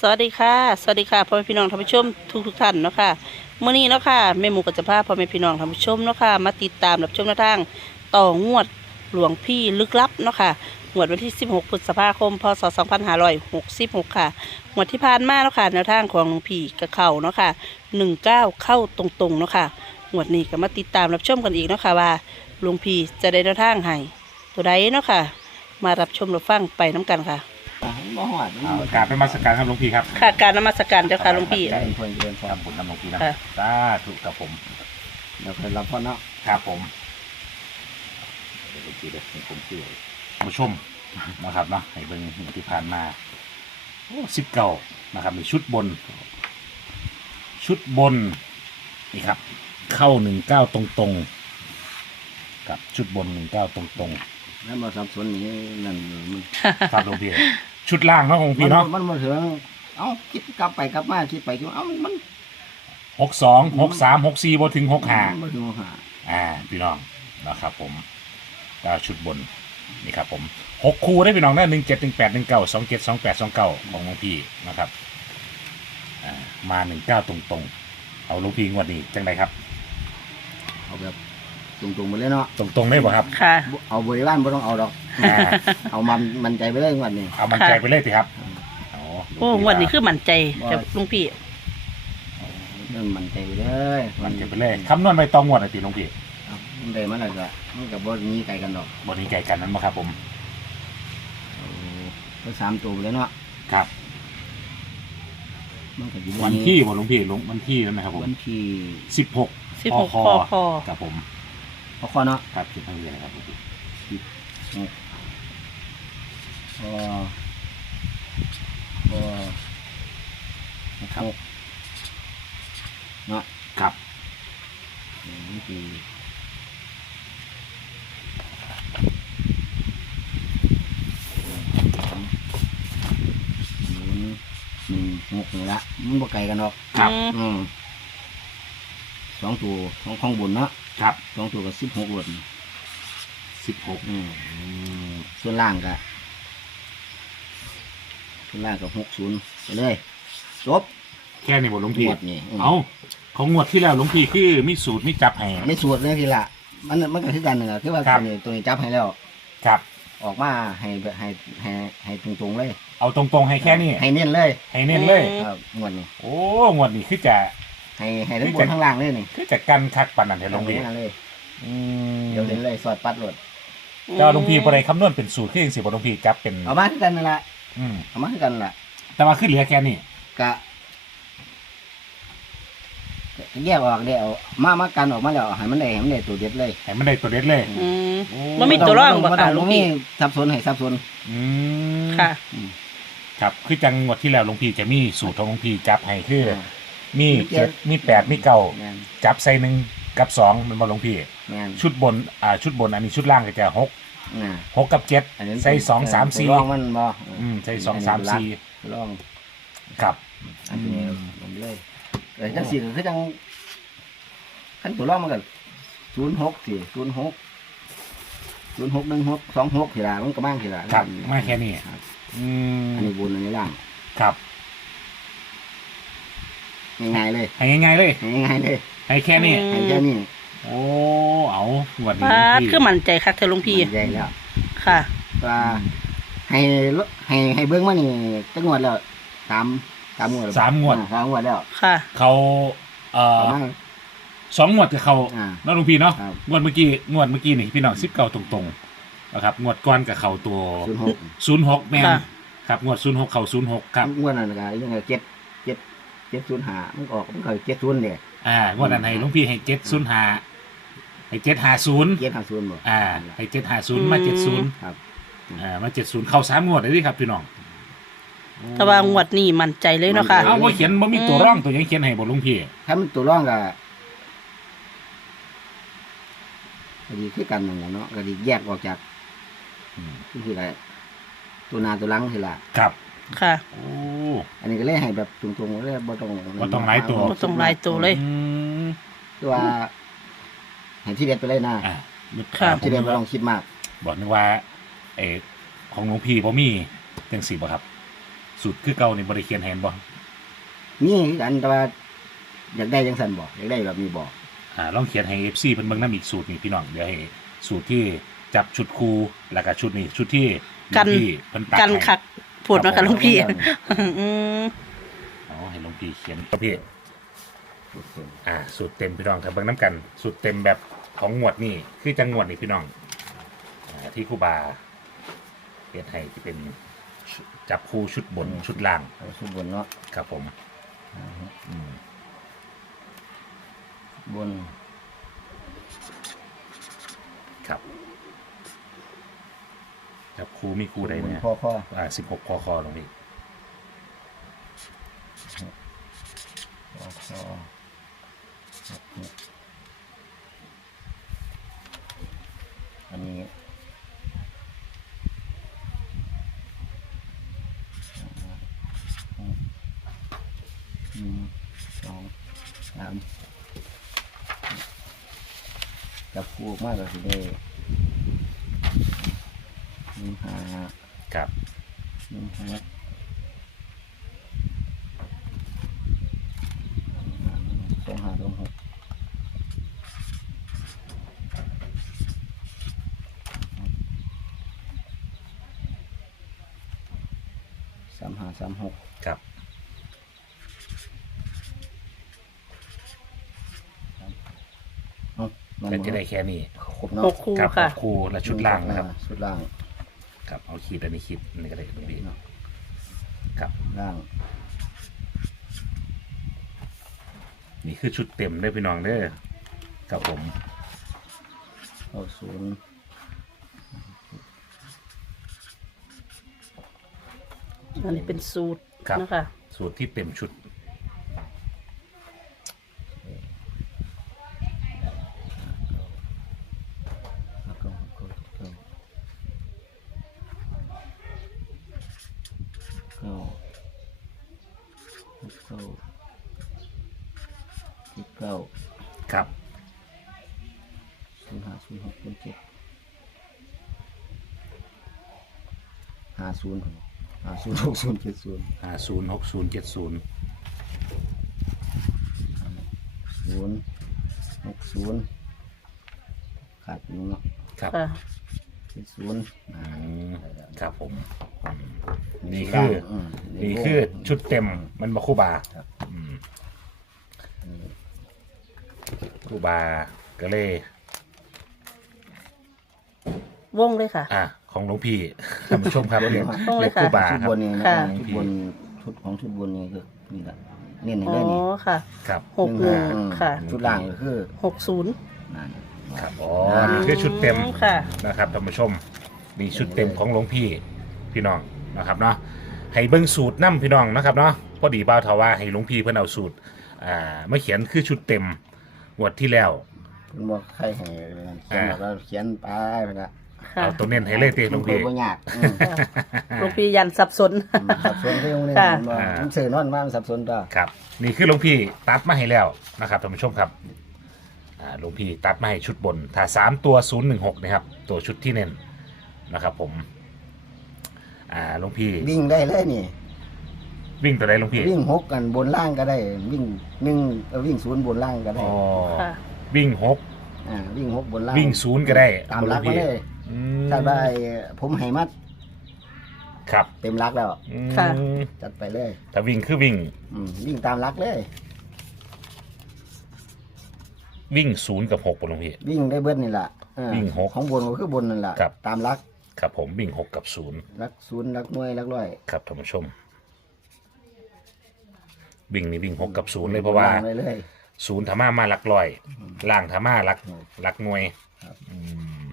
วัสดีค่ะสวัสดีค่ะพ่อแม่พี่น้องท่านผู้ชมทุกท่านเนาะค่ะเมื่อนี้เนาะค่ะแม่หมูกับจะพาพ่อแม่พี่น้องท่านผู้ชมเนาะค่ะมาติดตามรับชมแนวทางต่องวดหลวงพี่ลึกลับเนาะค่ะงวดวันที่16พฤษภาคมพศ2566ค่ะงวดที่ผ่านมาเนาะค่ะแนวทางของหลวงพี่กับเขาเนาะค่ะ19เข้าตรงๆเนาะค่ะงวดนี้ก็มาติดตามรับชมกันอีกเนาะค่ะว่าหลวงพี่จะได้แนวทางให้ตัวใดเนาะค่ะมารับชมรับฟังไปน้กันค่ะบ่หอดกราบนมัสการครับหลวงพี่ครับค่ะการนมัสการเจ้าค่ะหลวงพี่ใจคนเดินฟอครัร์บมผมนำหลวงพี่นะค่ะสาธุกับผมเราเคยรับพ่อเนาะครับผมเดี๋ยวหลวงพี่เดี๋ยวผมเชื่อผู้ชมนะครับเนาะให้เบิ่งที่ผ่านมา19นะครับมีชุดบนนี่ครับเข้า19ตรงๆกับชุดบน19ตรงแล้วมาสับสนนี่นั่นมันๆครับหลวงพี่ชุดล่างเนาะหลวงพี่เนาะมันมาถึงเอ้าคิดกลับไปกลับมาคิดไปคิดเอ้ามัน 62 63 64บ่ถึงมัน 65 มาถึงหาพี่น้องนะครับผมก็ชุดบนนี่ครับผม6คู่ได้พี่น้องนะ17 18 19 27 28 29ของหลวงพี่นะครับมา19ตรงๆเอาหลวงพี่งวดนี้จังไดครับเอาแบบตรงๆไปเลยเนาะตรงๆได้บ่ครับค่ะเอาบริวารไม่ต้องเอาดอกอ่าเอามันใจไปเลยงวันนี้เอามันใจไปเลยสิครับโอ้งวดนี้คือมั่นใจจะหลวงพี่มันใจไปเลยมันใจไปเลยคำนวณไปตองงวดหน่อยติหลวงพี่ครับมันได้มาแล้วก็มันกับบ่มีไกลกันดอกบนนี้ไกลกันนั้นบ่ครับผมเอาก็3ตัวไปเลยเนาะครับมันก็อยู่วันที่บ่หลวงพี่วันที่นั่นนะครับผมวันที่ 16 16พอครับผมพอเนาะครับคิดทางเรียนครับหลวงพี่นะครับเนาะครับนี่คือ1 6นี่ละมันบ่ไกลกันหรอกครับอืม 2 ตัวของบุญเนาะครับ 2 ตัวก็16หลด 16 ส่วนล่างก็60ไปเลยจบแค่นี้บ่หลวงพี่งวดนี่เอาของงวดที่แล้วหลวงพี่คือมีสูตรมีจับให้ไม่สวดเลยทีละมันก็คือกันนึงอ่ะคือว่าครัตับวนี้จับให้แล้วครับออกมาให้ตรงๆเลยเอาตรงๆให้แค่นี้ให้เน้นเลยให้เน้นเลยครับงวดนี้โอ้งวดนี้คือจะให้ทั้งบนทั้งล่างเลยนี่คือจะกันคักปานนั้นเถอะหลวงพี่ทั้งล่างเลยอืมเดี๋ยวเห็นเลยสอดปัดรถเจ้าหลวงพี่บ่ได้คำนวณเป็นสูตรคือจังซี่บ่หลวงพี่จับเป็นเอามาคือกันนั่นแหละอืมเอามาคือกันนั่นแหละแต่ว่าคือเหลือแค่นี้กะแยกออกเดี๋ยวมากันออกมาแล้วให้มันได้ตัวเด็ดเลยให้มันได้ตัวเด็ดเลยอืมมันมีตัวร่องบ่ค่ะหลวงพี่สับสนให้สับสนอืมค่ะครับคือจังงวดที่แล้วหลวงพี่จะมีสูตรของหลวงพี่จับให้คือมี7มี8มี9 แมนจับใส่1กับ2มันบ่หลวงพี่แมนชุดบนชุดบนอันนี้ชุดล่างก็จะ6 อ่า 6กับอันนี้ 7ใส่2 3 ตัวร่องมันบ่ 4ใส่2 3 4 ร่องครับอันนี้ผมเลยจังสี่ก็คือจังขั้นตัวร่องมันก็06สิ06 16 16 26ทีละมันก็บ้างทีละครับมาแค่นี้ครับอืมอันนี้บนอันนี้ล่างครับง่ายๆเลยให้ง่ายๆเลยง่ายๆเลยให้แค่นี้อืมให้แค่นี้โอ้เอาวันนี้ปาดพี่คือมั่นใจคักเธอหลวงพี่ใหญ่แล้วค่ะว่าให้เบิ้งมานี่จังหวัดแล้ว3 งวดแล้ว 3 งวด 3 งวดแล้วค่ะเขาประมาณ 2 งวดกับเขาอ่าเนาะหลวงพี่เนาะครับงวดเมื่อกี้นี่พี่น้อง19ตรงๆนะครับงวดก่อนกับเขาตัว 06แม่นค่ะครับงวด06เขา06ครับงวดนั้นก็ยังไง705มันออกมันก็70เนี่ยงวดนั้นให้หลวงพี่ให้705ให้750 750บ่ให้750มา70 ครับมา70เข้า3 งวดเลยดิครับพี่น้องแต่ว่างวดนี้มั่นใจเลยเนาะค่ะเอาบ่เขียนบ่มีตัวร่องตัวหยังเขียนให้บ่หลวงพี่ถ้ามันตัวร่องก็ดีคือกันนั่นแหละเนาะก็ดีแยกออกจากคืออะไรตัวหนาตัวหลังคือละครับค่ะโอ้อันนี้ก็เลยให้แบบตรงๆเลยบ่ต้องบ่ต้องหลายตัวบ่ต้องหลายตัวเลยอืมคือว่าให้ที่เด็ดไปเลยนะค่ะผมที่เด็ดนึกบ่ว่าต้องคิดมากบอกนึกว่าของหลวงพี่บ่มีจังสี่บ่ครับสูตรคือเก่านี่บริเขียนแหนบ่นี่อันแต่ว่าอยากได้จังสันบอกอยากได้แบบมีบอกลองเขียนให้ FC เพิ่นเบิ่งนำอีกสูตรนี่พี่น้องเดี๋ยวให้สูตรที่จับชุดคู่แล้วก็ชุดนี้ชุดที่กันที่เพิ่นตัดกันให้คักพูดเนาะค่ะหลวงพี่ อืมเอาให้หลวงพี่เขียนหลวงพี่สูตรเต็มพี่น้องถ้าเบิ่งน้ำกัน สูตรเต็มแบบของงวดนี่คือจังงวดนี่พี่น้องที่ครูบาเฮ็ดให้ที่เป็นจับคู่ชุดบนชุดล่างเอาสุดบนเนาะครับผมอืมบนครับจับคู่มีคู่ใดบนเนี่ยข้อ 16คอหลวงพี่ข้ออันนี้สองสามจับคู่มากกว่าสิได้หาครับหาสองหาสองหกสามหาสามหกครับ ก็จะได้แค่นี้ครบเนาะหกคู่ครับค่ะคู่และชุดล่างนะครับชุดล่างครับเอาขีดอันนี้ขีดนี่ก็ได้ตรงนี้เนาะครับล่างนี่คือชุดเต็มได้อพี่น้องเด้อครับผมเข้าศูนย์อันนี้เป็นสูตรครับนะคะสูตรที่เต็มชุดแล้วก็เข้าที่เก้าครับศูนย์ห้าศูนย์หกศูนย์เจ็ด50 60 70 506070 060ขาดหนึ่งเนาะครับค่ะ 70 ครับผมนี่ล่าคืงอนี่คือชุดเต็มมันมาคู่บาครับอืมคู่บาก็เลยวงเลยค่ะของหลวงพี่ ท่านผู้ชมครับเรียกต้องเลยค่ะคู่บาชุดครับบนนี่นะค่ะชุดบนชุดบนนี่คือนี่แหละเน้นให้อ๋ได้นี่อค่ะครับ 61ค่ะชุดล่างก็คือ 60 นั่นครับอ๋อนี่คือชุดเต็มค่ะนะครับท่านผู้ชมนี่ชุดเต็มของหลวงพี่พี่น้องนะครับเนาะให้เบิ้งสูตรน้ำพี่น้องนะครับเนาะพอดีบ่าวทว่าให้หลวงพี่เพิ่นเอาสูตรมาเขียนคือชุดเต็มงวดที่แล้วคุณบอกใครให้เขียนแล้วก็เขียนไปไปละค่ะเอาตัวเน้นให้เลยเต้หลวงพี่บ่ยากหลวงพี่ยันสับสนสับสนก็ยังไม่ได้ค่ะมันเสือนอนมามันสับสนต่อครับนี่คือหลวงพี่ตัดมาให้แล้วนะครับท่านผู้ชมครับหลวงพี่ตัดมาให้ชุดบนถ้า3ตัว016นะครับตัวชุดที่เน้นนะครับผมหลวงพี่วิ่งได้เลยนี่วิ่งตัวใดหลวงพี่วิ่ง6กันบนล่างก็ได้วิ่งวิ่ง0บนล่างก็ได้อ๋อค่ะวิ่ง6 วิ่ง6บนล่างวิ่ง0ก็ได้ตามรักหลวงมาพี่เลยอืมถ้าได้ผมให้มัดครับเต็มรักแล้วอืมค่ะจัดไปเลยถ้าวิ่งคือวิ่งวิ่งตามรักเลยวิ่ง0กับ6บนหลวงพี่วิ่งได้เบิ้ลนี่แหละวิ่ง6 ของบนก็คือบนนั่นแหละครับตามรักครับผมวิ่ง6กับ0 รัก0รักหน่วยรักร้อยครับท่านผู้ชม วิ่งนี่วิ่ง6กับ0เลยเพราะว่างได้เลย 0ธรรมามาหลักร้อยล่างธรรมาหลักหน่วยครับอืม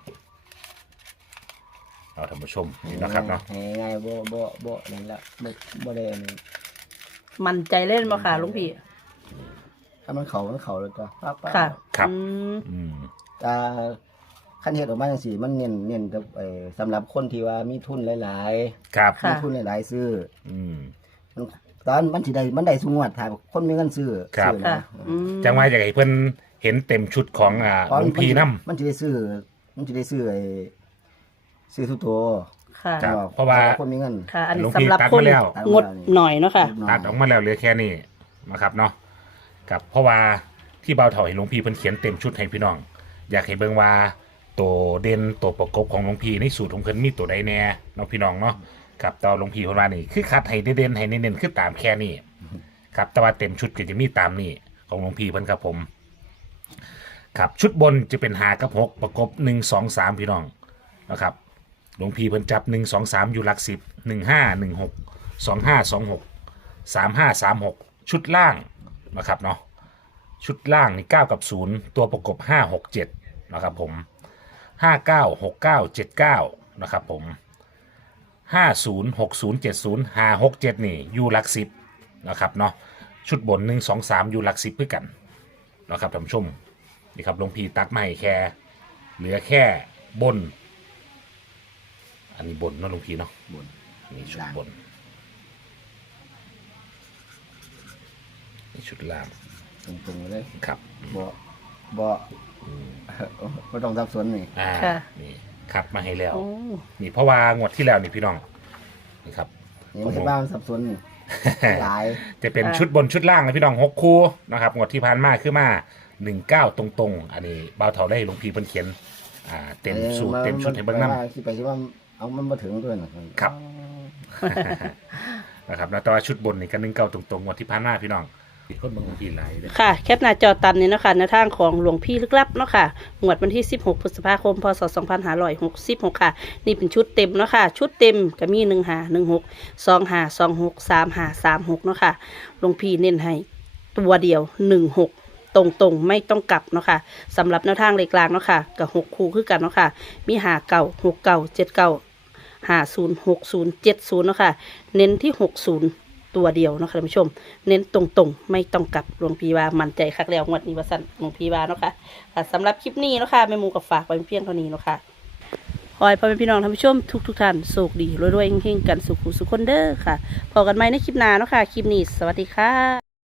เอาท่านผู้ชมนี่นะครับเนาะง่ายๆบ่นั่นละบ่ได้อันนี้มันใจเล่นมาค่ะหลวงพี่ถ้ามันเข่าเลยตัวปั๊บค่ะครับอืมอืมขั้นเฮ็ดออกมาจังซี่มันเน้นกับสำหรับคนที่ว่ามีทุนหลายครับค่ะมีทุนหลายๆซื้ออืมตอนมันสิได้มันได้สูงวัดถ้าคนมีเงินซื้อครับซื้อค่ะนะอืมจังหวะอยากให้เพิ่นเห็นเต็มชุดของหลวงพี่น้ำมันสิได้ซื้อมันสิได้ซื้อซื้อทุกตัวค่ะครับเพราะว่าคนมีเงินค่ะ อันนี้หลวงพี่สำหรับตัดคนมาแล้วงดหน่อยเนาะค่ะตัดออกมาแล้วเหลือแค่นี้นะครับเนาะกับเพราะว่าที่เบาเถาให้หลวงพี่เพิ่นเขียนเต็มชุดให้พี่น้อง อยากให้เบิ่งว่าตัวเด่นตัวประกบของหลวงพี่ในสูตรของเพิ่นมีตัวใดแน่เนาะพี่น้องเนาะกับตอนหลวงพี่เพิ่นว่านี่คือคัดให้เด่นๆให้เน้นๆคือตามแค่นี้ครับแต่ว่าเต็มชุดก็จะมีตามนี้ของหลวงพี่เพิ่นครับผมครับชุดบนจะเป็น5กับ6ประกบ1 2 3พี่น้องนะครับหลวงพี่เพิ่นจับ1 2 3อยู่หลัก10 15 16 25 26 35 36ชุดล่างนะครับเนาะชุดล่างนี่9กับ0ตัวประกบ5 6 7นะครับผม59 69 79นะครับผม50 60 70 5 6 7นี่อยู่หลัก10นะครับเนาะชุดบน1 2 3อยู่หลัก10เพื่อกันนะครับท่านผู้ชมนี่ครับหลวงพี่ตัดมาให้แค่เหลือแค่บนอันนี้บนเนาะหลวงพี่เนาะบนนี่ชุดบนนี่ชุดล่างตรงๆเลยครับบ่บ่ต้องสับสนนี่ค่ะนี่คัดมาให้แล้วโอ้นี่เพราะว่างวดที่แล้วนี่พี่น้องนี่ครับนี่มันสิบ้ามันสับสนนี่หลายจะเป็นชุดบนชุดล่างนะพี่น้อง6คู่นะครับงวดที่ผ่านมาคือมา19ตรงๆอันนี้บ่าวเฒ่าได้หลวงพี่เพิ่นเขียนเต็มสูตรเต็มชุดให้เบิ่งนำคิดไปคิดว่าเอามันบ่ถึงด้วยนะครับนะครับแล้วแต่ว่าชุดบนนี่ก็19ตรงๆงวดที่ผ่านมาพี่น้องคนบางทีหลายเด้อค่ะ แคปหน้าจอตามนี้เนาะค่ะในทางของหลวงพี่ลึกลับเนาะค่ะงวดวันที่ 16 พฤษภาคม พศ 2566 ค่ะ นี่เป็นชุดเต็มเนาะค่ะ ชุดเต็มก็มี1 5 1 6 2 5 2 6 3 5 3 6เนาะค่ะหลวงพี่เน้นให้ตัวเดียว1 6 ตรงๆไม่ต้องกลับเนาะค่ะสำหรับแนวทางเลขกลางเนาะค่ะกับ6คู่คือกันเนาะค่ะมี5 9 6 9 7 9 50 60 70เนาะค่ะเน้นที่60ตัวเดียวเนาะค่ะท่านผู้ชม เน้นตรงๆไม่ต้องกลับหลวงพี่ว่ามั่นใจคักแล้วงวดนี้ว่าสั่นหลวงพี่ว่าเนาะค่ะสำหรับคลิปนี้เนาะค่ะแม่หมูกับฝากไว้เพียงเท่านี้เนาะค่ะขอให้พ่อแม่พี่น้องท่านผู้ชมทุกท่านโชคดีรวยๆเฮงๆกันสุขสุขคนเด้อค่ะพบกันใหม่ในคลิปหน้าเนาะค่ะคลิปนี้สวัสดีค่ะ